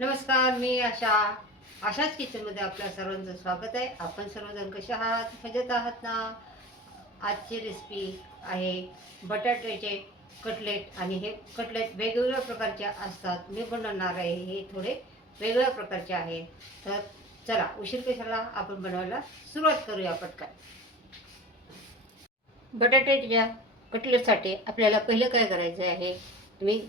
नमस्कार मी आशा. आशाच किचनमध्ये आपल्या सर्वांचं स्वागत आहे. आपण सर्वजण कसे आहात? मजेत आहात ना? आजची रेसिपी आहे बटाट्याचे कटलेट आणि हे कटलेट वेगवेगळ्या प्रकारचे असतात. मी बनवणार आहे. हे थोडे वेगळ्या प्रकारचे आहे. तर चला उशीर कशाला? आपण बनवायला सुरुवात करूया पटकन. बटाट्याच्या कटलेटसाठी आपल्याला पहिलं काय करायचं आहे? तुम्ही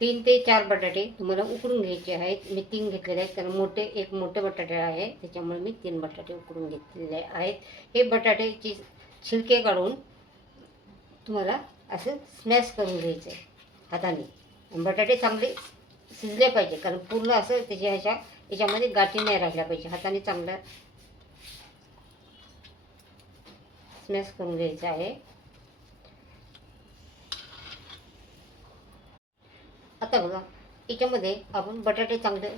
तीन ते चार बटाटे तुम्हाला उकडून घ्यायचे आहेत. मी तीन घेतलेले आहेत. कारण मोठे एक मोठे बटाटे आहे. त्याच्यामुळे मी तीन बटाटे उकडून घेतलेले आहेत. हे बटाट्याची छिलके काढून तुम्हाला असं स्मॅश करून घ्यायचं आहे हाताने बटाटे चांगले शिजले पाहिजे. कारण पूर्ण असं त्याच्या ह्याच्या याच्यामध्ये गाठी नाही राहिल्या पाहिजे. हाताने चांगलं स्मॅश करून घ्यायचं आहे. आता बघा याच्यामध्ये आपण बटाटे चांगले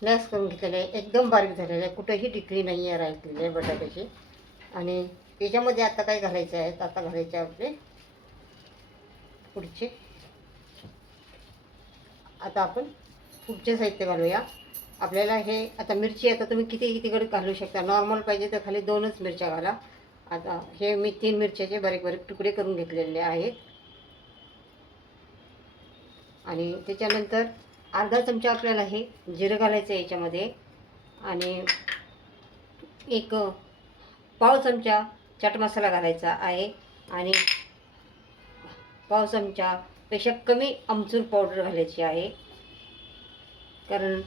स्मॅश करून घेतलेले आहे. एकदम बारीक झालेले आहे. कुठेही टिकली नाही आहे राहिलेली आहे बटाट्याची. आणि त्याच्यामध्ये आता काय घालायचं आहे? आता घालायचे आपले पुढचे. आता आपण पुढचे साहित्य घालूया. आपल्याला हे आता मिरची आता तुम्ही किती कितीकडे घालू शकता? नॉर्मल पाहिजे तर खाली दोनच मिरच्या घाला. आता हे मी तीन मिरच्याचे बारीक बारीक तुकडे करून घेतलेले आहेत. आणि त्याच्यानंतर अर्धा चमचा आपल्याला हे जिरं घालायचं आहे याच्यामध्ये. आणि एक पाव चमचा चाट मसाला घालायचा आहे. आणि पाव चमचापेक्षा कमी आमचूर पावडर घालायची आहे. कारण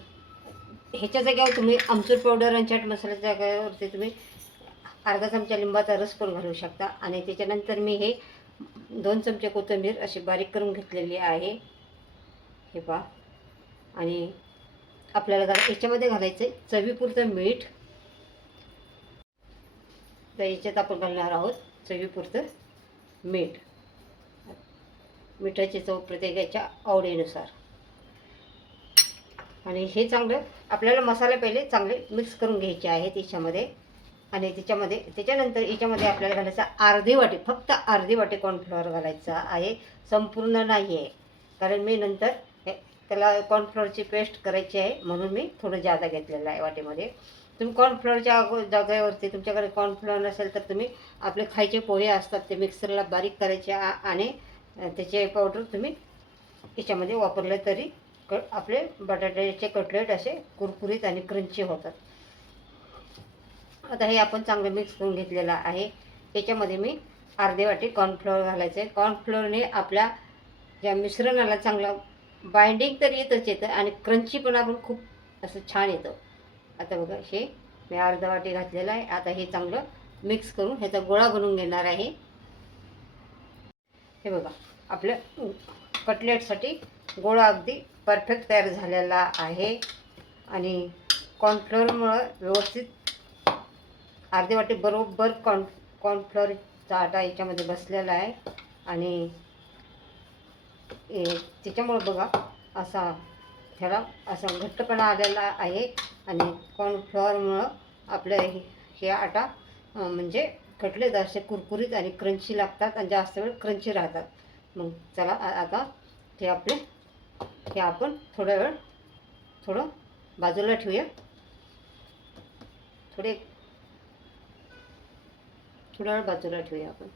ह्याच्या जाग्यावर तुम्ही आमचूर पावडर आणि चाट मसाल्याच्या जाग्यावरती तुम्ही अर्धा चमचा लिंबाचा रस पण घालू शकता. आणि त्याच्यानंतर मी हे दोन चमचे कोथिंबीर अशी बारीक करून घेतलेली आहे. हे पहा. आणि आपल्याला घाल याच्यामध्ये घालायचं आहे चवीपुरतं मीठ. तर याच्यात आपण घालणार आहोत चवीपुरतं मीठ. मिठाची चव प्रत्येकाच्या आवडीनुसार. आणि हे चांगलं आपल्याला मसाले पहिले चांगले मिक्स करून घ्यायचे आहेत याच्यामध्ये. आणि त्याच्यामध्ये त्याच्यानंतर याच्यामध्ये आपल्याला घालायचं अर्धी वाटी फक्त अर्धी वाटी कॉर्नफ्लॉवर घालायचा आहे. संपूर्ण नाही आहे कारण मी नंतर त्याला कॉर्नफ्लोअरची पेस्ट करायची आहे म्हणून मी थोडं जादा घेतलेलं आहे वाटेमध्ये. तुम्ही कॉर्नफ्लोअरच्या अगो जागेवरती तुमच्याकडे कॉर्नफ्लोअर नसेल तर तुम्ही आपले खायचे पोहे असतात ते मिक्सरला बारीक करायचे आ- आणि त्याचे पावडर तुम्ही याच्यामध्ये वापरले तरी क आपले बटाट्याचे कटलेट असे कुरकुरीत आणि क्रंची होतात. आता हे आपण चांगलं मिक्स करून घेतलेलं आहे. याच्यामध्ये मी अर्धे वाटी कॉर्नफ्लोअर घालायचं. आहे कॉर्नफ्लोअरने आपल्या ज्या मिश्रणाला चांगलं बाइंडिंग तर येतच येतं आणि क्रंची पण आपण खूप असं छान येतं. आता बघा हे मी अर्धा वाटी घातलेलं आहे. आता हे चांगलं मिक्स करून ह्याचा गोळा बनवून घेणार आहे. हे बघा आपल्या कटलेटसाठी गोळा अगदी परफेक्ट तयार झालेला आहे. आणि कॉर्नफ्लोअरमुळं व्यवस्थित अर्धे वाटी बरोबर कॉर्न कॉर्नफ्लोअरचा आटा याच्यामध्ये बसलेला आहे. आणि त्याच्यामुळं बघा असा ह्याला असा घट्टपणा आलेला आहे. आणि कॉर्नफ्लॉवरमुळं आपलं हे आटा म्हणजे कटलेट असे कुरकुरीत आणि क्रंची लागतात आणि जास्त वेळ क्रंची राहतात. मग चला आता ते आपले हे आपण थोड्या वेळ थोडं बाजूला ठेवूया. थोडे थोड्या वेळ बाजूला ठेवूया आपण.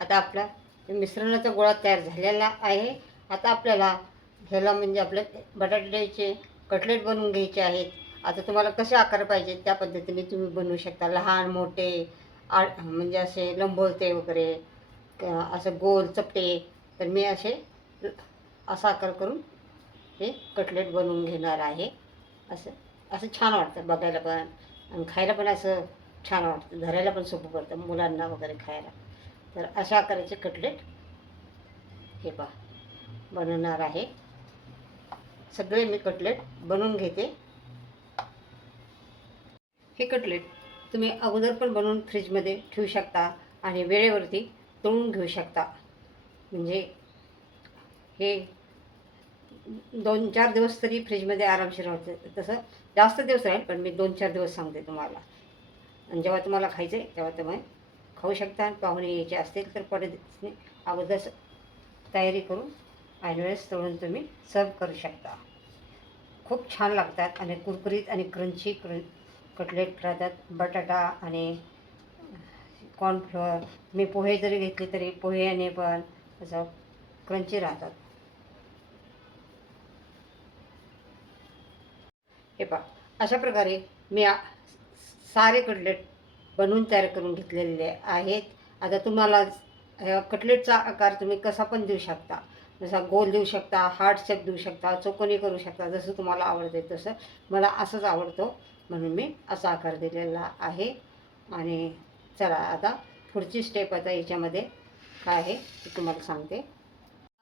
आता आपला मिश्रणाचा गोळा तयार झालेला आहे. आता आपल्याला ह्याला म्हणजे आपल्या बटाट्याचे कटलेट बनवून घ्यायचे आहेत. आता तुम्हाला कसे आकार पाहिजे त्या पद्धतीने तुम्ही बनवू शकता. लहान मोठे आ म्हणजे असे लंबोळते वगैरे असं गोल चपटे. तर मी असे असा आकार करून हे कटलेट बनवून घेणार आहे. असं असं छान वाटतं बघायला पण. आणि खायला पण असं छान वाटतं. धरायला पण सोपं पडतं मुलांना वगैरे खायला. तर अशा आकाराचे कटलेट हे पहा बनवणार आहे. सगळे मी कटलेट बनवून घेते. हे कटलेट तुम्ही अगोदर पण बनवून फ्रीजमध्ये ठेवू शकता आणि वेळेवरती तळून घेऊ शकता. म्हणजे हे दोन चार दिवस तरी फ्रीजमध्ये आरामशीर राहते. तसं जास्त दिवस राहील पण मी दोन चार दिवस सांगते तुम्हाला. आणि जेव्हा तुम्हाला खायचं आहे तेव्हा तुम्ही खाऊ शकता आणि पाहुणे यायचे असतील तर पडत अगोदर तयारी करून ऐनवेळेस तळून तुम्ही सर्व करू शकता. खूप छान लागतात आणि कुरकुरीत आणि क्रंची क्र कटलेट राहतात. बटाटा आणि कॉर्नफ्लोअर मी पोहे जरी घेतले तरी पोह्याने पण असं क्रंची राहतात. हे पहा अशा प्रकारे मी सारे कटलेट बनवून तयार करून घेतलेले आहेत. आता तुम्हाला ह्या कटलेटचा आकार तुम्ही कसा पण देऊ शकता. जसा गोल देऊ शकता हार्ट शेप देऊ शकता चौकोनी करू शकता जसं तुम्हाला आवडते तसं. मला असंच आवडतो म्हणून मी असा आकार दिलेला आहे. आणि चला आता पुढची स्टेप आता याच्यामध्ये काय आहे. ते तुम्हाला सांगते.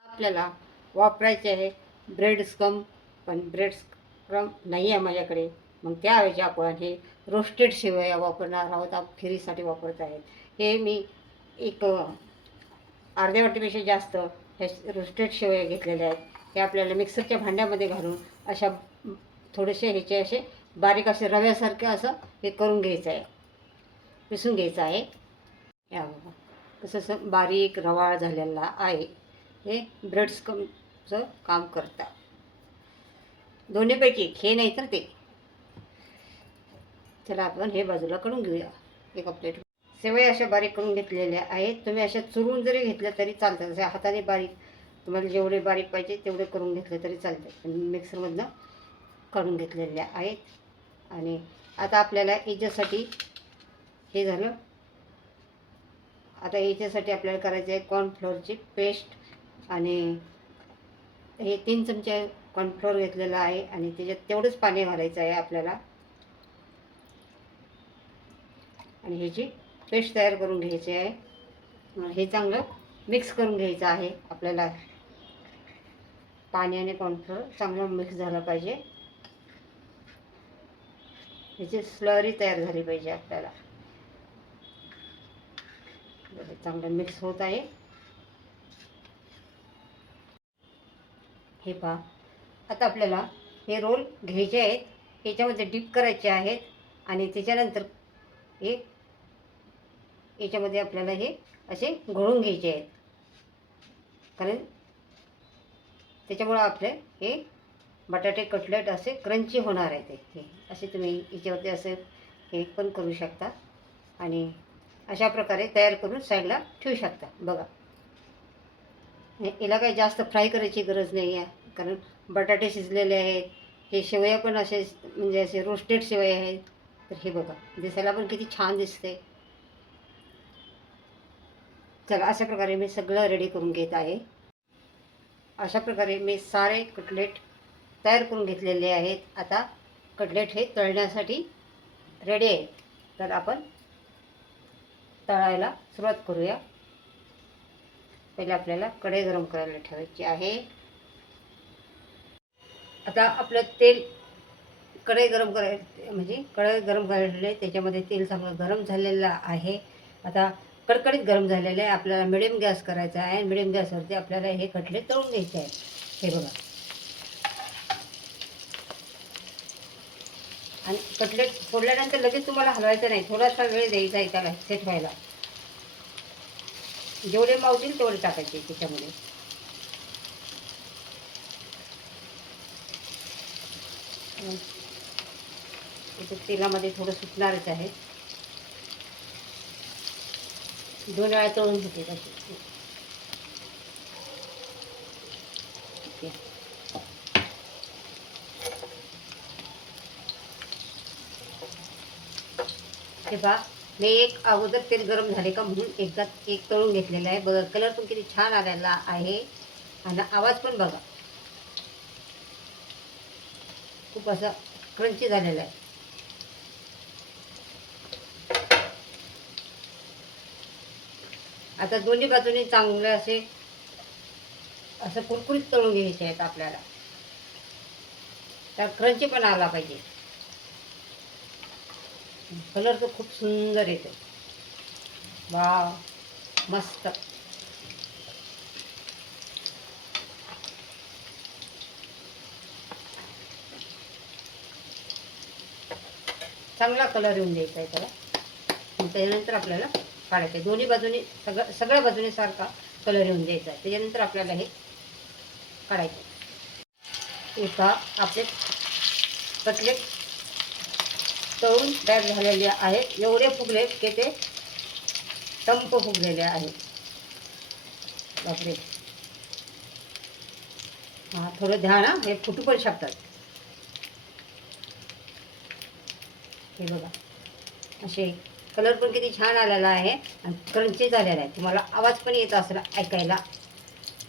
आपल्याला वापरायचे आहे ब्रेड स्कम पण ब्रेड स्क्रम नाही आहे माझ्याकडे. मग त्याऐवजी आपण हे रोस्टेड शेवया वापरणार आहोत खिरीसाठी वापरत आहेत. हे मी एक अर्ध्या वाटीपेक्षा जास्त हे रोस्टेड शेवया घेतलेल्या आहेत. हे आपल्याला मिक्सरच्या भांड्यामध्ये घालून अशा थोडेसे ह्याचे असे बारीक असे रव्यासारखे असं हे करून घ्यायचं आहे. पिसून घ्यायचं आहे. या बघा. कसं असं बारीक रवाळ झालेला आहे. हे ब्रेड्स कमचं काम करतात दोन्हीपैकी हे नाही तर ते चला आपण हे बाजूला करून घेऊया. एका प्लेट शेवया अशा बारीक करून घेतलेल्या आहेत. तुम्ही अशा चुरून जरी घेतल्या तरी चालतात. जसे हाताने बारीक तुम्हाला जेवढे बारीक पाहिजे तेवढे करून घेतले तरी चालते मिक्सरमधनं काढून घेतलेल्या आहेत. आणि आता आपल्याला याच्यासाठी हे झालं. आता याच्यासाठी आपल्याला करायचं आहे कॉर्नफ्लोअरची पेस्ट आणि हे तीन चमचे कॉर्नफ्लोअर घेतलेलं आहे. आणि त्याच्यात तेवढंच पाणी घालायचं आहे आपल्याला. आणि ह्याची पेस्ट तयार करून घ्यायची आहे हे चांगलं मिक्स करून घ्यायचं आहे. आपल्याला पाणी आणि कॉर्नफ्लोअर चांगलं मिक्स झालं पाहिजे. ह्याची स्लरी तयार झाली पाहिजे आपल्याला. चांगलं मिक्स होत आहे. हे पहा. आता आपल्याला हे रोल घ्यायचे आहेत. याच्यामध्ये डीप करायचे आहेत. आणि त्याच्यानंतर हे याच्यामध्ये आपल्याला हे असे घोळून घ्यायचे आहेत. कारण त्याच्यामुळं आपले हे बटाटे कटलेट असे क्रंची होणार आहे ते. हे असे तुम्ही याच्यावरती असं हे पण करू शकता आणि अशा प्रकारे तयार करून साईडला ठेवू शकता. बघा. याला काही जास्त फ्राय करायची गरज नाही आहे. कारण बटाटे शिजलेले आहेत. हे शेवया पण असे म्हणजे असे रोस्टेड शेवया आहेत. तर हे बघा. दिसायला पण किती छान दिसते चला अशा प्रकारे मी सगळं रेडी करून घेत आहे. अशा प्रकारे मी सारे कटलेट तयार करून घेतलेले आहेत. आता कटलेट हे तळण्यासाठी रेडी आहे. तर आपण तळायला सुरुवात करूया. पहिले आपल्याला कढई गरम करायला ठेवायची आहे. आता आपलं तेल कढई गरम करायला म्हणजे कढई गरम करायला त्याच्यामध्ये तेल चांगलं गरम झालेलं आहे. आता कडकडीत गरम झालेलं आहे. आपल्याला मिडियम गॅस करायचा आहे. मिडियम गॅसवरती आपल्याला हे खटले तळून घ्यायचे आहे. हे बघा. आणि कटलेट फोडल्यानंतर लगेच तुम्हाला हलवायचं नाही. थोडासा वेळ द्यायचा आहे त्याला सेट व्हायला. जेवढे मावतील तेवढे टाकायचे त्याच्यामध्ये. तेलामध्ये थोडं सुटणारच आहे. दोन वेळा तळून घेते तशी हे बा मी एक अगोदर तेल गरम झाले का म्हणून एकदा एक तळून घेतलेला आहे. बघा कलर पण किती छान आलेला आहे. आणि आवाज पण बघा. खूप असा क्रंची झालेला आहे. आता दोन्ही बाजूने चांगले असे असं कुरकुरीत तळून घ्यायचे आहेत आपल्याला. तर क्रंची पण आला पाहिजे. कलर तर खूप सुंदर येतो. वा मस्त. चांगला कलर येऊन द्यायचा आहे त्याला. त्याच्यानंतर आपल्याला काढायचं. दोन्ही बाजूने सगळं सगळ्या बाजूने सारखा कलर येऊन द्यायचा. आहे त्याच्यानंतर आपल्याला हे काढायचं. आहे. एका आपले कटलेट तळून तयार झालेले आहेत. एवढे फुगले की ते टंप फुगलेले आहेत. बापरे. हां थोडं ध्यान हा. हे फुटू पण शकतात. हे बघा. असे कलर पण किती छान आलेला आहे आणि क्रंची झालेला आहे. तुम्हाला आवाज पण येत असेल ऐकायला.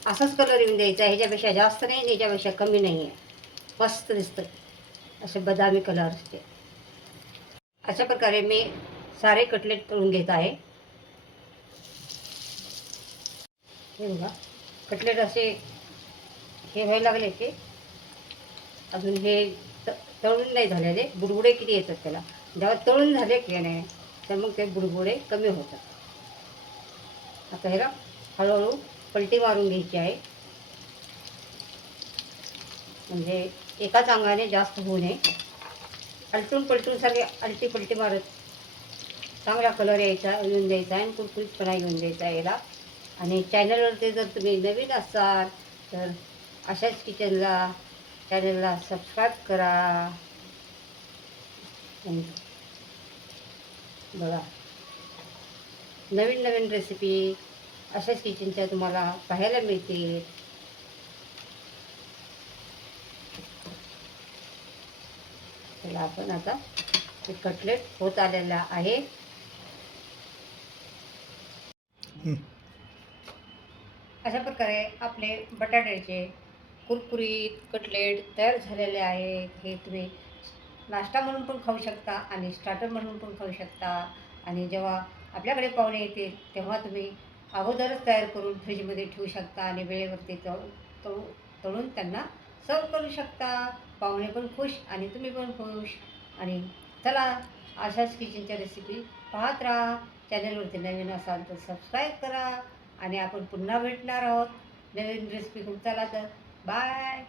असाच कलर येऊन द्यायचा आहे. ह्याच्यापेक्षा जास्त नाही आणि ह्याच्यापेक्षा कमी नाही आहे. मस्त दिसतं असे बदामी कलर असते अशा प्रकारे मी सारे कटलेट तळून घेत आहे. हे बघा. कटलेट असे हे व्हायला लागले ते अजून हे त तळून नाही झालेले. बुडबुडे किती येतात त्याला. जेव्हा तळून झाले की नाही तर मग ते बुडबुडे कमी होतात. आता ह्याला हळूहळू पलटी मारून घ्यायची आहे. म्हणजे एकाच अंगाने जास्त होऊ नये. अलटून पलटून सगळे अलटी पलटी मारत चांगला कलर यायचा येऊन द्यायचा आणि कुरकुरीतपणा येऊन द्यायचा याला. आणि चॅनलवरती जर तुम्ही नवीन असाल तर अशाच किचनला चॅनलला सबस्क्राईब करा. थँक्यू बघा. नवीन नवीन रेसिपी अशाच किचनच्या तुम्हाला पाहायला मिळतील. त्याला आपण आता ते कटलेट होत आलेला आहे. अशा प्रकारे आपले बटाट्याचे कुरकुरीत कटलेट तयार झालेले आहेत. हे तुम्ही नाश्ता म्हणून पण खाऊ शकता आणि स्टार्टर म्हणून पण खाऊ शकता. आणि जेव्हा आपल्याकडे पाहुणे येतील तेव्हा तुम्ही अगोदरच तयार करून फ्रीजमध्ये ठेवू शकता आणि वेळेवरती तळू तळू तळून त्यांना सर्व करू शकता. पाहुणे पण खुश आणि तुम्ही पण खुश. आणि चला अशाच किचनच्या रेसिपी पाहत राहा. चॅनलवरती नवीन असाल तर सबस्क्राईब करा. आणि आपण पुन्हा भेटणार आहोत. नवीन रेसिपी खूप चला तर. बाय